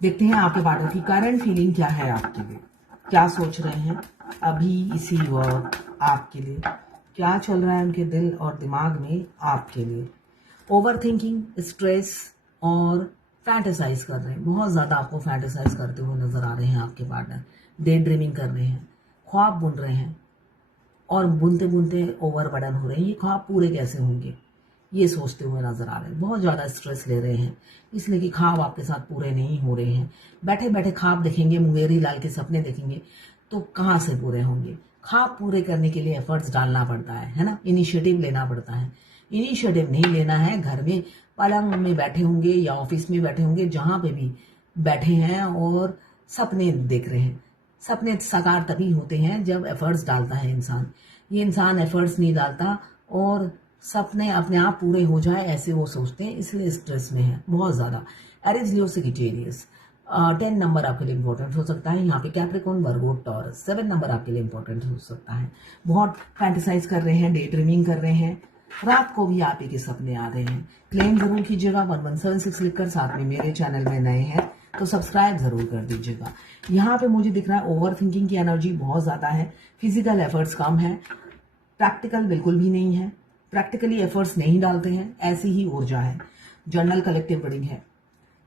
देखते हैं आपके पार्टनर की करंट फीलिंग क्या है आपके लिए, क्या सोच रहे हैं अभी इसी वक्त आपके लिए, क्या चल रहा है उनके दिल और दिमाग में आपके लिए। ओवर थिंकिंग, स्ट्रेस और फैंटेसाइज कर रहे हैं, बहुत ज़्यादा आपको फैंटेसाइज करते हुए नजर आ रहे हैं आपके पार्टनर। डे ड्रीमिंग कर रहे हैं, ख्वाब बुन रहे हैं और बुनते बुनते ओवर बर्डन हो रहे हैं। ये ख्वाब पूरे कैसे होंगे ये सोचते हुए नजर आ रहे हैं। बहुत ज़्यादा स्ट्रेस ले रहे हैं इसलिए कि ख्वाब आपके साथ पूरे नहीं हो रहे हैं। बैठे बैठे ख्वाब देखेंगे, मुंगेरी लाल के सपने देखेंगे तो कहाँ से पूरे होंगे। ख्वाब पूरे करने के लिए एफर्ट्स डालना पड़ता है ना, इनिशिएटिव लेना पड़ता है। इनिशिएटिव नहीं लेना है, घर में पलंग में बैठे होंगे या ऑफिस में बैठे होंगे, जहाँ पे भी बैठे हैं और सपने देख रहे हैं। सपने साकार तभी होते हैं जब एफर्ट्स डालता है इंसान। ये इंसान एफर्ट्स नहीं डालता और सपने अपने आप पूरे हो जाए ऐसे वो सोचते हैं, इसलिए स्ट्रेस में है बहुत ज़्यादा। एरिज लियो सेजिटेरियस 10 नंबर आपके लिए इंपॉर्टेंट हो सकता है। यहाँ पे कैप्रिकॉर्न वर्गो टॉरस 7 नंबर आपके लिए इंपॉर्टेंट हो सकता है। बहुत फैंटेसाइज कर रहे हैं, डे ड्रीमिंग कर रहे हैं, रात को भी आप ही के सपने आ रहे हैं। क्लेम जरूर कीजिएगा 1176 लिखकर, साथ में मेरे चैनल में नए हैं तो सब्सक्राइब जरूर कर दीजिएगा। यहाँ पे मुझे दिख रहा है ओवर थिंकिंग की एनर्जी बहुत ज़्यादा है, फिजिकल एफर्ट्स कम है, प्रैक्टिकल बिल्कुल भी नहीं है, प्रैक्टिकली एफर्ट्स नहीं डालते हैं, ऐसी ही ऊर्जा है। जर्नल कलेक्टिव रीडिंग है,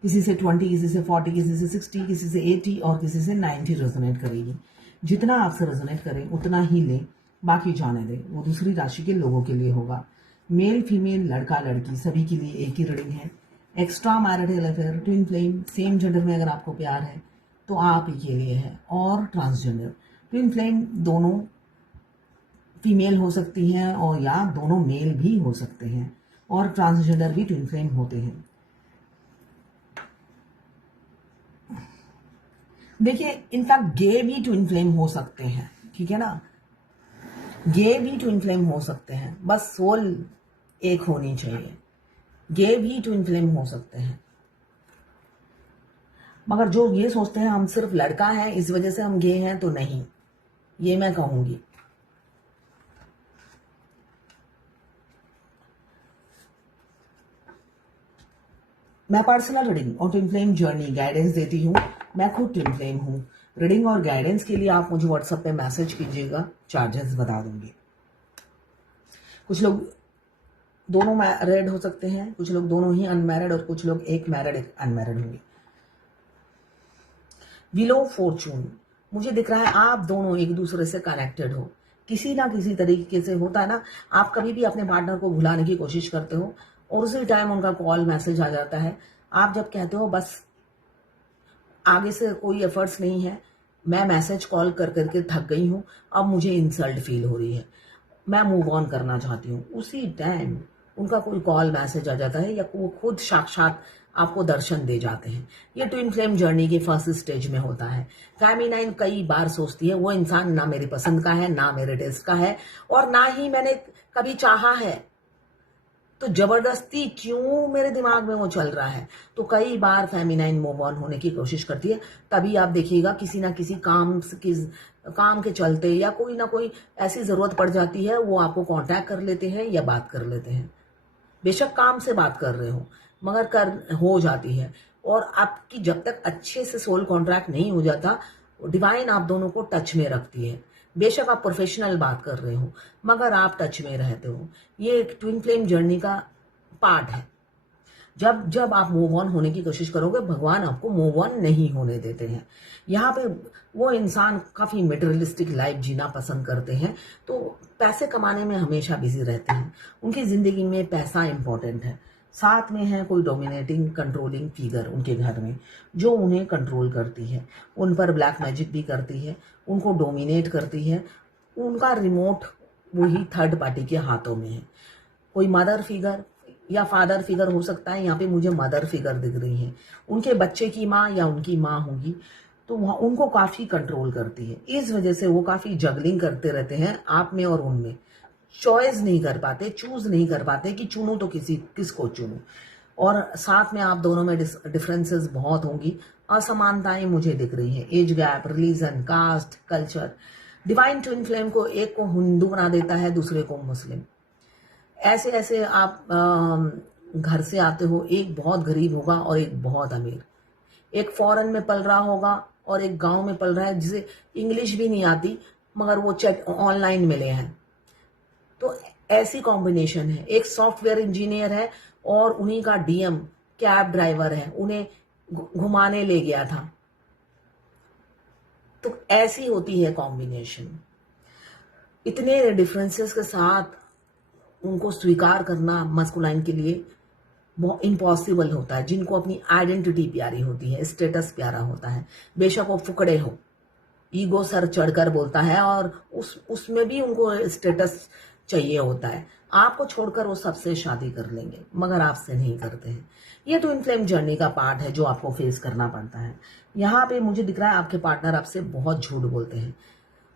किसी से 20, किसी से 40, किसी से 60, किसी से 80 और किसी से 90 रेजोनेट करेगी। जितना आपसे रेजोनेट करें उतना ही लें, बाकी जाने दें, वो दूसरी राशि के लोगों के लिए होगा। मेल फीमेल, लड़का लड़की सभी के लिए एक ही रीडिंग है। Extra marital affair, twin flame, same gender में अगर आपको प्यार है तो आप ही के लिए है। और ट्रांसजेंडर, ट्विन फ्लेम दोनों फीमेल हो सकती हैं और या दोनों मेल भी हो सकते हैं, और ट्रांसजेंडर भी ट्विन फ्लेम होते हैं। देखिए इनफैक्ट गे भी ट्विन फ्लेम हो सकते हैं, ठीक है ना, गे भी ट्विन फ्लेम हो सकते हैं, बस सोल एक होनी चाहिए। गे भी ट्विन फ्लेम हो सकते हैं, मगर जो ये सोचते हैं हम सिर्फ लड़का है इस वजह से हम गे हैं, तो नहीं, ये मैं कहूंगी। मैं पर्सनल रीडिंग और ट्विन फ्लेम जर्नी गाइडेंस देती हूँ, मैं खुद ट्विन फ्लेम हूँ। रीडिंग और गाइडेंस के लिए आप मुझे व्हाट्सएप पे मैसेज कीजिएगा, चार्जेस बता दूंगी। कुछ लोग दोनों मैरिड हो सकते हैं, कुछ लोग दोनों ही अनमैरिड और कुछ लोग एक मैरिड एक अनमैरिड होंगे। व्हील ऑफ फॉर्चून, मुझे दिख रहा है आप दोनों एक दूसरे से कनेक्टेड हो, किसी ना किसी तरीके से। होता है ना, आप कभी भी अपने पार्टनर को भुलाने की कोशिश करते हो और उसी टाइम उनका कॉल मैसेज आ जाता है। आप जब कहते हो बस आगे से कोई एफर्ट्स नहीं है, मैं मैसेज कॉल कर करके थक गई हूँ, अब मुझे इंसल्ट फील हो रही है, मैं मूव ऑन करना चाहती हूँ, उसी टाइम उनका कोई कॉल मैसेज आ जाता है या वो खुद साक्षात आपको दर्शन दे जाते हैं। ये ट्विन फ्लेम जर्नी के फर्स्ट स्टेज में होता है। फेमिनाइन कई बार सोचती है वो इंसान ना मेरी पसंद का है, ना मेरे टेस्ट का है और ना ही मैंने कभी चाहा है, तो जबरदस्ती क्यों मेरे दिमाग में वो चल रहा है। तो कई बार फेमिनाइन मूव ऑन होने की कोशिश करती है। तभी आप देखिएगा किसी ना किसी काम के चलते या कोई ना कोई ऐसी जरूरत पड़ जाती है, वो आपको कांटेक्ट कर लेते हैं या बात कर लेते हैं। बेशक काम से बात कर रहे हो मगर कर हो जाती है। और आपकी जब तक अच्छे से सोल कॉन्ट्रैक्ट नहीं हो जाता, डिवाइन आप दोनों को टच में रखती है। बेशक आप प्रोफेशनल बात कर रहे हो मगर आप टच में रहते हो। ये एक ट्विन फ्लेम जर्नी का पार्ट है। जब जब आप मूव ऑन होने की कोशिश करोगे, भगवान आपको मूव ऑन नहीं होने देते हैं। यहाँ पे वो इंसान काफी मेटेरियलिस्टिक लाइफ जीना पसंद करते हैं, तो पैसे कमाने में हमेशा बिजी रहते हैं। उनकी जिंदगी में पैसा इंपॉर्टेंट है। साथ में है कोई डोमिनेटिंग कंट्रोलिंग फिगर उनके घर में, जो उन्हें कंट्रोल करती है, उन पर ब्लैक मैजिक भी करती है, उनको डोमिनेट करती है। उनका रिमोट वही थर्ड पार्टी के हाथों में है। कोई मदर फिगर या फादर फिगर हो सकता है, यहाँ पे मुझे मदर फिगर दिख रही है। उनके बच्चे की माँ या उनकी माँ होगी, तो वह उनको काफी कंट्रोल करती है। इस वजह से वो काफी जगलिंग करते रहते हैं आप में और उनमें। चॉइस नहीं कर पाते, चूज नहीं कर पाते कि चुनूं तो किसको चुनूं। और साथ में आप दोनों में डिफरेंसेस बहुत होंगी, असमानताएं मुझे दिख रही है। Age gap, religion, caste, culture. Divine twin flame को एक को हिंदू बना देता है, दूसरे को मुस्लिम। ऐसे ऐसे आप घर से आते हो, एक बहुत गरीब होगा और एक बहुत अमीर। एक फॉरेन में पल रहा होगा और एक गांव में पल रहा है जिसे इंग्लिश भी नहीं आती, मगर वो चैट ऑनलाइन मिले हैं। तो ऐसी कॉम्बिनेशन है। एक सॉफ्टवेयर इंजीनियर है और उन्हीं का डीएम कैब ड्राइवर है, उन्हें घुमाने ले गया था। तो ऐसी होती है कॉम्बिनेशन। इतने डिफरेंसेस के साथ उनको स्वीकार करना मस्कुलाइन के लिए बहुत इम्पॉसिबल होता है। जिनको अपनी आइडेंटिटी प्यारी होती है, स्टेटस प्यारा होता है, बेशक वो फुकड़े हो, ईगो सर चढ़कर बोलता है और उसमें भी उनको स्टेटस चाहिए होता है। आपको छोड़कर वो सबसे शादी कर लेंगे, मगर आपसे नहीं करते हैं। ये तो इनफ्लेम जर्नी का पार्ट है जो आपको फेस करना पड़ता है। यहाँ पे मुझे दिख रहा है आपके पार्टनर आपसे बहुत झूठ बोलते हैं।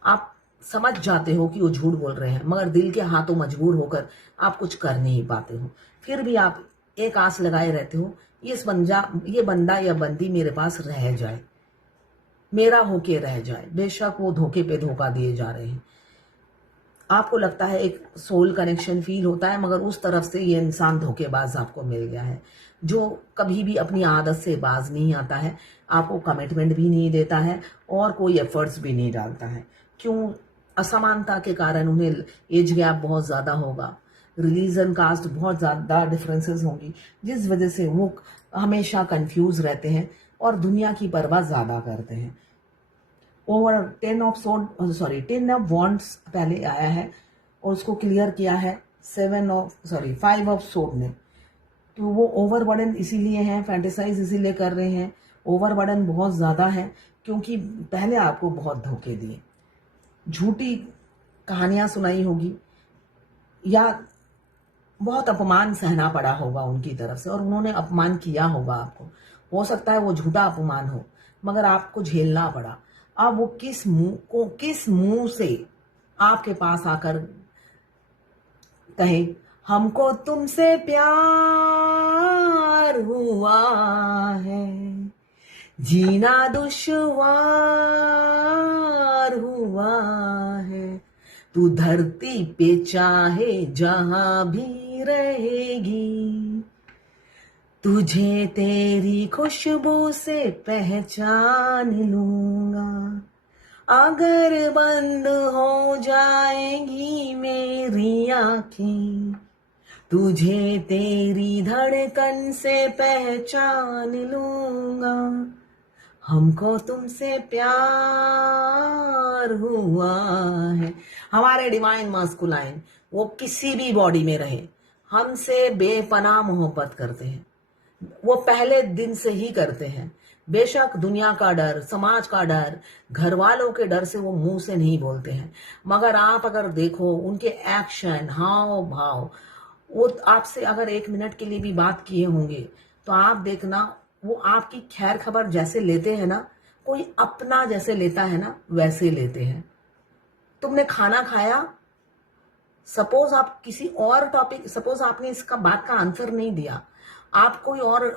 आप समझ जाते हो कि वो झूठ बोल रहे हैं, मगर दिल के हाथों मजबूर होकर आप कुछ कर नहीं पाते हो। फिर भी आप एक आस लगाए रहते हो, ये बंदा या बंदी मेरे पास रह जाए, मेरा होके रह जाए। बेशक वो धोखे पे धोखा दिए जा रहे हैं। आपको लगता है एक सोल कनेक्शन फील होता है, मगर उस तरफ से ये इंसान धोखेबाज आपको मिल गया है, जो कभी भी अपनी आदत से बाज नहीं आता है, आपको कमिटमेंट भी नहीं देता है और कोई एफर्ट्स भी नहीं डालता है। क्यों? असमानता के कारण उन्हें एज गैप बहुत ज़्यादा होगा, रिलीजन कास्ट बहुत ज़्यादा डिफरेंसेस होंगी, जिस वजह से वो हमेशा कंफ्यूज रहते हैं और दुनिया की परवाह ज़्यादा करते हैं। ओवर 10 ऑफ वॉन्ट्स पहले आया है और उसको क्लियर किया है 5 ऑफ सोड ने। तो वो ओवरबर्डन इसीलिए है, फैंटेसाइज इसीलिए कर रहे हैं। ओवरबर्डन बहुत ज़्यादा है क्योंकि पहले आपको बहुत धोखे दिए, झूठी कहानियां सुनाई होगी या बहुत अपमान सहना पड़ा होगा उनकी तरफ से और उन्होंने अपमान किया होगा आपको। हो सकता है वो झूठा अपमान हो, मगर आपको झेलना पड़ा। अब वो किस मुंह से आपके पास आकर कहे हमको तुमसे प्यार हुआ है, जीना दुश्वार हुआ है, तू धरती पे चाहे जहां भी रहेगी, तुझे तेरी खुशबू से पहचान लूंगा, अगर बंद हो जाएंगी मेरी आंखें, तुझे तेरी धड़कन से पहचान लूंगा, हमको तुमसे प्यार हुआ है। हमारे डिवाइन मास्कुलाइन वो किसी भी बॉडी में रहे, हमसे बेपनाह मोहब्बत करते हैं। वो पहले दिन से ही करते हैं। बेशक दुनिया का डर, समाज का डर, घर वालों के डर से वो मुंह से नहीं बोलते हैं, मगर आप अगर देखो उनके एक्शन, हाव भाव, वो आपसे अगर 1 मिनट के लिए भी बात किए होंगे तो आप देखना वो आपकी खैर खबर जैसे लेते हैं ना, कोई अपना जैसे लेता है ना, वैसे लेते हैं। तुमने खाना खाया, सपोज आप किसी और टॉपिक, सपोज आपने इसका बात का आंसर नहीं दिया, आप कोई और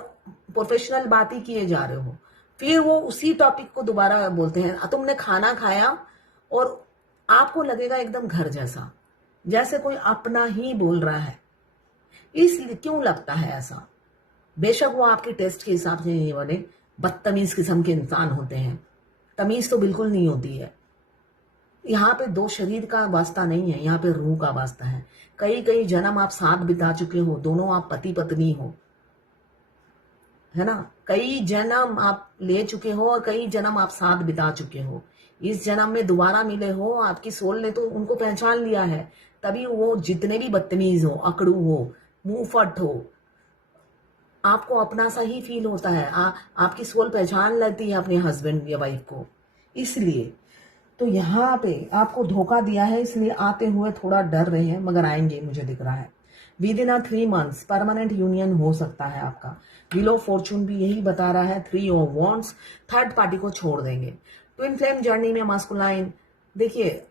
प्रोफेशनल बात ही किए जा रहे हो, फिर वो उसी टॉपिक को दोबारा बोलते हैं। तुमने खाना खाया और आपको लगेगा एकदम घर जैसा, जैसे कोई अपना ही बोल रहा है। इसलिए क्यों लगता है ऐसा? बेशक वो आपके टेस्ट के हिसाब से नहीं बने, बदतमीज किस्म के इंसान होते हैं। तमीज तो बिल्कुल नहीं होती है। यहाँ पे 2 शरीर का वास्ता नहीं है, यहाँ पे रूह का वास्ता है। कई जन्म आप साथ बिता चुके हो, दोनों आप पति पत्नी हो, है ना। कई जन्म आप ले चुके हो और कई जन्म आप साथ बिता चुके हो। इस जन्म में दोबारा मिले हो, आपकी सोल ने तो उनको पहचान लिया है, तभी वो जितने भी बदतमीज हो, अकड़ू हो, मुंहफट हो, आपको अपना सा ही फील होता है। आपकी सोल पहचान लेती है अपने हस्बैंड या वाइफ को। इसलिए तो यहाँ पे आपको धोखा दिया है, इसलिए आते हुए थोड़ा डर रहे हैं, मगर आएंगे, मुझे दिख रहा है। With in 3 months permanent union हो सकता है आपका। व्हील ऑफ फॉर्चून भी यही बता रहा है। 3 ऑफ वॉन्ड्स, थर्ड पार्टी को छोड़ देंगे। ट्विन फ्लेम जर्नी में मास्कुलाइन देखिए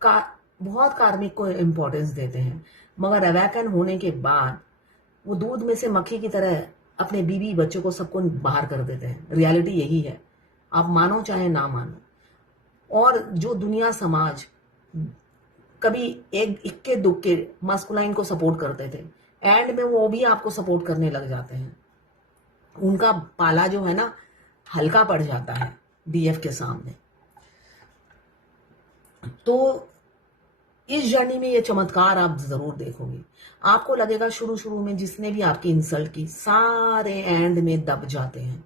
बहुत कार्मिक को इम्पोर्टेंस देते हैं, मगर अवैकन होने के बाद वो दूध में से मक्खी की तरह अपने बीवी बच्चों को सबको बाहर कर देते हैं। रियलिटी यही है, आप मानो चाहे ना मानो। और जो दुनिया समाज कभी एक इक्के दुक्के मास्कुलाइन को सपोर्ट करते थे, एंड में वो भी आपको सपोर्ट करने लग जाते हैं। उनका पाला जो है ना, हल्का पड़ जाता है डीएफ के सामने। तो इस जर्नी में ये चमत्कार आप जरूर देखोगे। आपको लगेगा शुरू शुरू में जिसने भी आपकी इंसल्ट की, सारे एंड में दब जाते हैं,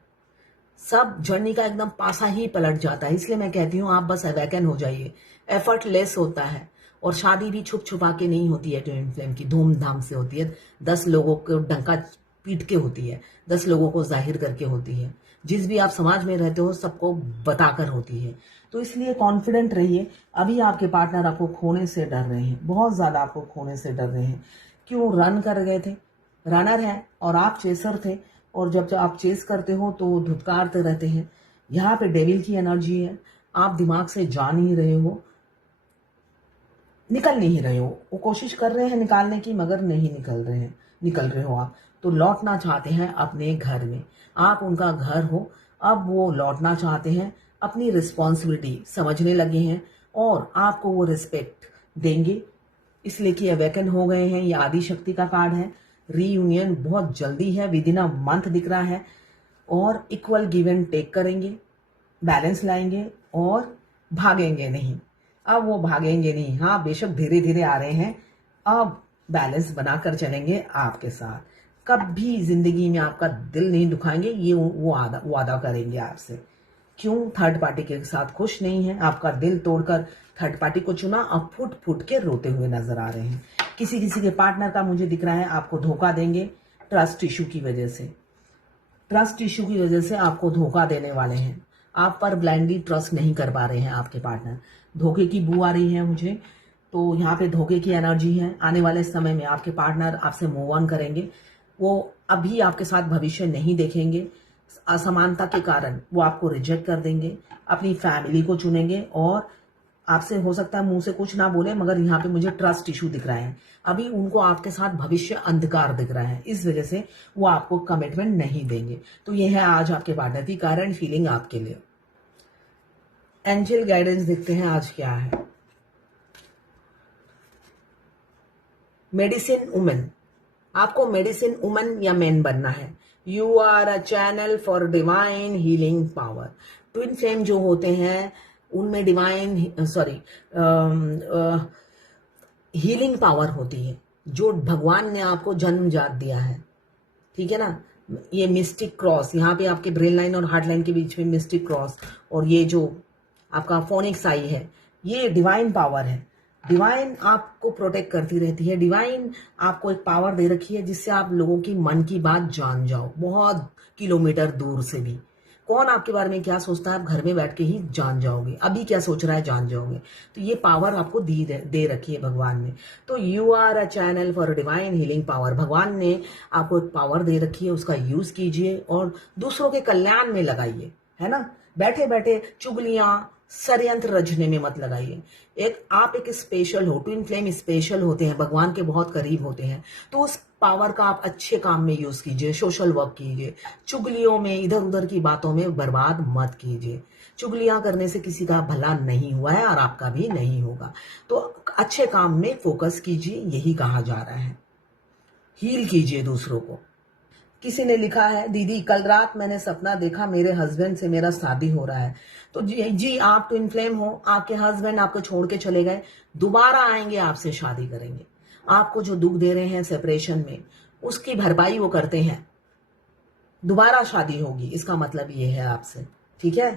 सब जर्नी का एकदम पासा ही पलट जाता है। इसलिए मैं कहती हूँ आप बस अवेकन हो जाइए। एफर्टलेस होता है, और शादी भी छुप छुपा के नहीं होती है ट्विन फ्लेम की, धूमधाम से होती है। 10 लोगों को डंका पीट के होती है, 10 लोगों को जाहिर करके होती है। जिस भी आप समाज में रहते हो सबको बताकर होती है। तो इसलिए कॉन्फिडेंट रहिए। अभी आपके पार्टनर आपको खोने से डर रहे हैं, बहुत ज्यादा आपको खोने से डर रहे हैं। क्यों? रन कर गए थे, रनर है और आप चेसर थे, और जब आप चेस करते हो तो धुतकारते रहते हैं। यहाँ पे डेविल की एनर्जी है, आप दिमाग से जा नहीं रहे हो, निकल नहीं रहे हो। वो कोशिश कर रहे हैं निकालने की मगर नहीं निकल रहे हो आप। तो लौटना चाहते हैं अपने घर में, आप उनका घर हो। अब वो लौटना चाहते हैं, अपनी रिस्पॉन्सिबिलिटी समझने लगे हैं और आपको वो रिस्पेक्ट देंगे, इसलिए कि अवेकन हो गए हैं। ये आदि शक्ति का कार्ड है। रीयूनियन बहुत जल्दी है, विद इन अ मंथ दिख रहा है, और इक्वल गिव एंड टेक करेंगे, बैलेंस लाएंगे और भागेंगे नहीं। अब वो भागेंगे नहीं, हाँ बेशक धीरे धीरे आ रहे हैं, अब बैलेंस बनाकर चलेंगे आपके साथ। कभी जिंदगी में आपका दिल नहीं दुखाएंगे, ये वो वादा करेंगे आपसे। क्यों? थर्ड पार्टी के साथ खुश नहीं है, आपका दिल तोड़कर थर्ड पार्टी को चुना, अब फुट फुट के रोते हुए नजर आ रहे हैं। किसी किसी के पार्टनर का मुझे दिख रहा है आपको धोखा देंगे, ट्रस्ट इशू की वजह से। ट्रस्ट इशू की वजह से आपको धोखा देने वाले हैं। आप पर ब्लाइंडली ट्रस्ट नहीं कर पा रहे हैं आपके पार्टनर। धोखे की बू आ रही है मुझे, तो यहाँ पे धोखे की एनर्जी है। आने वाले समय में आपके पार्टनर आपसे मूव ऑन करेंगे। वो अभी आपके साथ भविष्य नहीं देखेंगे, असमानता के कारण वो आपको रिजेक्ट कर देंगे, अपनी फैमिली को चुनेंगे, और आपसे हो सकता है मुंह से कुछ ना बोले मगर यहाँ पे मुझे ट्रस्ट इशू दिख रहा है। अभी उनको आपके साथ भविष्य अंधकार दिख रहा है, इस वजह से वो आपको कमिटमेंट नहीं देंगे। तो ये है आज आपके पार्टनर की करंट फीलिंग आपके लिए। एंजल गाइडेंस देखते हैं आज क्या है। मेडिसिन वुमेन, आपको मेडिसिन वुमेन या मैन बनना है। You are a channel for divine healing power. Twin flame जो होते हैं उनमें डिवाइन हीलिंग पावर होती है, जो भगवान ने आपको जन्मजात दिया है, ठीक है ना। ये मिस्टिक क्रॉस, यहाँ पे आपके ब्रेन लाइन और हार्ट लाइन के बीच में मिस्टिक क्रॉस, और ये जो आपका फोनिक्स आई है, ये डिवाइन पावर है। डिवाइन आपको प्रोटेक्ट करती रहती है। डिवाइन आपको एक पावर दे रखी है जिससे आप लोगों की मन की बात जान जाओ, बहुत किलोमीटर दूर से भी। कौन आपके बारे में क्या सोचता है आप घर में बैठ के ही जान जाओगे, अभी क्या सोच रहा है जान जाओगे। तो ये पावर आपको दे रखी है भगवान ने। तो you are a channel for divine healing power. भगवान ने आपको एक पावर दे रखी है, उसका यूज कीजिए और दूसरों के कल्याण में लगाइए, है ना। बैठे बैठे चुगलियां षड्यंत्र रचने में मत लगाइए। आप एक स्पेशल हो, ट्विन फ्लेम स्पेशल होते हैं, भगवान के बहुत करीब होते हैं। तो उस पावर का आप अच्छे काम में यूज कीजिए, सोशल वर्क कीजिए। चुगलियों में, इधर उधर की बातों में बर्बाद मत कीजिए। चुगलियां करने से किसी का भला नहीं हुआ है और आपका भी नहीं होगा। तो अच्छे काम में फोकस कीजिए, यही कहा जा रहा है। हील कीजिए दूसरों को। किसी ने लिखा है, दीदी कल रात मैंने सपना देखा मेरे हस्बैंड से मेरा शादी हो रहा है। तो जी आप ट्विन फ्लेम हो, आपके हस्बैंड आपको छोड़ के चले गए, दोबारा आएंगे, आपसे शादी करेंगे। आपको जो दुख दे रहे हैं सेपरेशन में, उसकी भरपाई वो करते हैं, दोबारा शादी होगी, इसका मतलब ये है आपसे, ठीक है।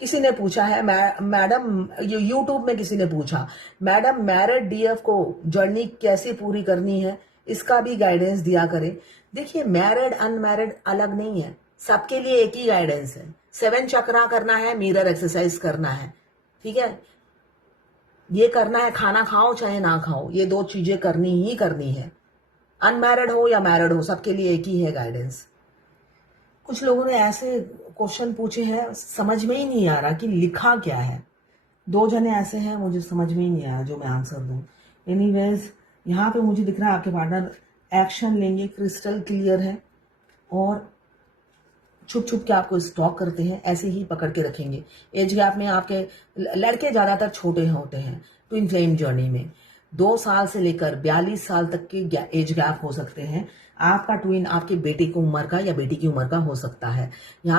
किसी ने पूछा है मैडम, यूट्यूब में किसी ने पूछा, मैडम मैरिड डीएफ को जर्नी कैसे पूरी करनी है, इसका भी गाइडेंस दिया करें। देखिए मैरिड अनमैरिड अलग नहीं है, सबके लिए एक ही गाइडेंस है। 7 चक्रा करना है, मिरर एक्सरसाइज करना है, ठीक है। ये करना है, खाना खाओ चाहे ना खाओ, ये 2 चीजें करनी ही करनी है। अनमैरिड हो या मैरिड हो, सबके लिए एक ही है गाइडेंस। कुछ लोगों ने ऐसे क्वेश्चन पूछे हैं, समझ में ही नहीं आ रहा कि लिखा क्या है। 2 जने ऐसे हैं, मुझे समझ में ही नहीं आया जो मैं आंसर दूं। एनीवेज, यहाँ पे मुझे दिख रहा है आपके पार्टनर एक्शन लेंगे, क्रिस्टल क्लियर है, और छुप छुप के आपको स्टॉक करते हैं, ऐसे ही पकड़ के रखेंगे। एज गैप में आपके लड़के ज्यादातर छोटे होते हैं ट्विन फ्लेम जर्नी में। 2 साल से लेकर 42 साल तक के एज गैप हो सकते हैं। आपका ट्विन आपके बेटे की उम्र का या बेटी की उम्र का हो सकता है। यहाँ